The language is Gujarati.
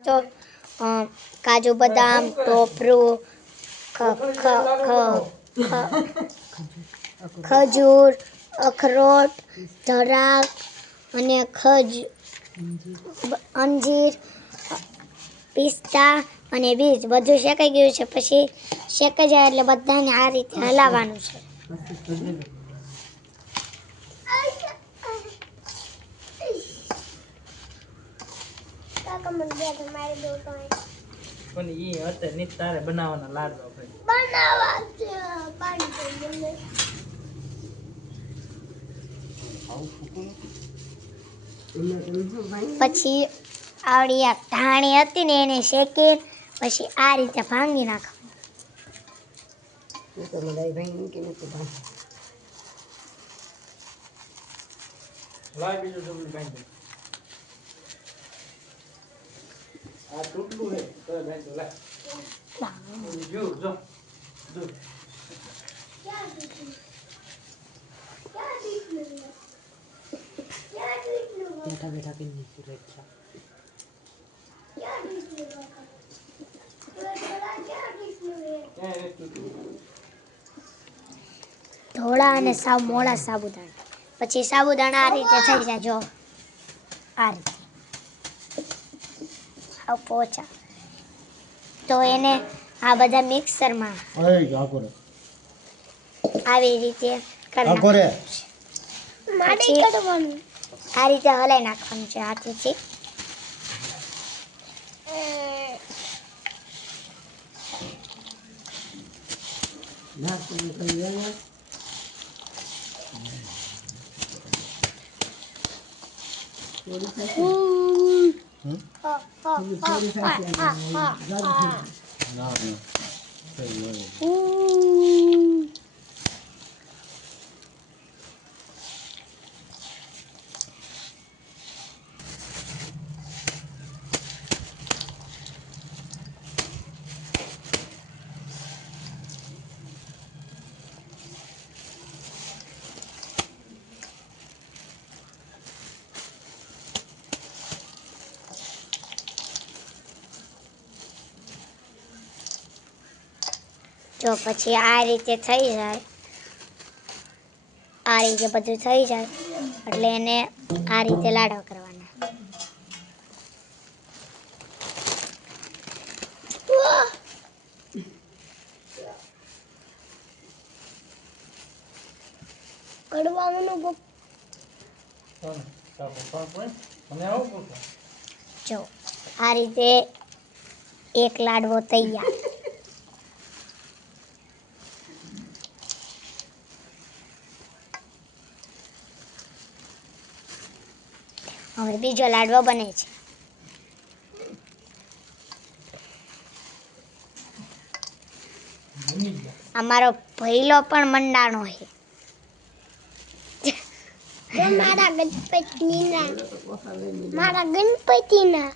तो काजू बदाम टोपरू खजूर अखरोट धराक અને અંજીર પિસ્તા અને બીજ બધું શેકાઈ ગયું છે। પછી શેકાઈ જાય એટલે બધાને આ રીતે હલાવવાનું છે। પણ ઈ અત્યારે ની તારે બનાવવાના લાડવા ભાઈ પછી આવડી આ ધાણી હતી ને એને શેકી પછી આ રીતે ભાંગી નાખવાનું। લાય બીજું ડબલું ભાઈ આ ટૂટલું હે તો ભાઈ તો લાય જો જો જો બેઠા બેઠા કરી નીકળી રખ્યા ધોળા અને સાવ મોળા સાબુદાણા પછી સાબુદાણા આ રીતે થઈ જાય જો આ રીતે આવ પોચા તો એને આ બધા મિક્સરમાં આવી રીતે પછી આ રીતે હલાઈ નાખવાનું છે હાથેથી। જો પછી આ રીતે થઈ જાય આ રીતે બધું થઈ જાય એટલે એને આ રીતે લાડવા કરવાના। જો આ રીતે એક લાડવો તૈયાર। હવે બીજો લાડવો બને છે। અમારો ભઈલો પણ મંડાણો છે મારા ગણપતિના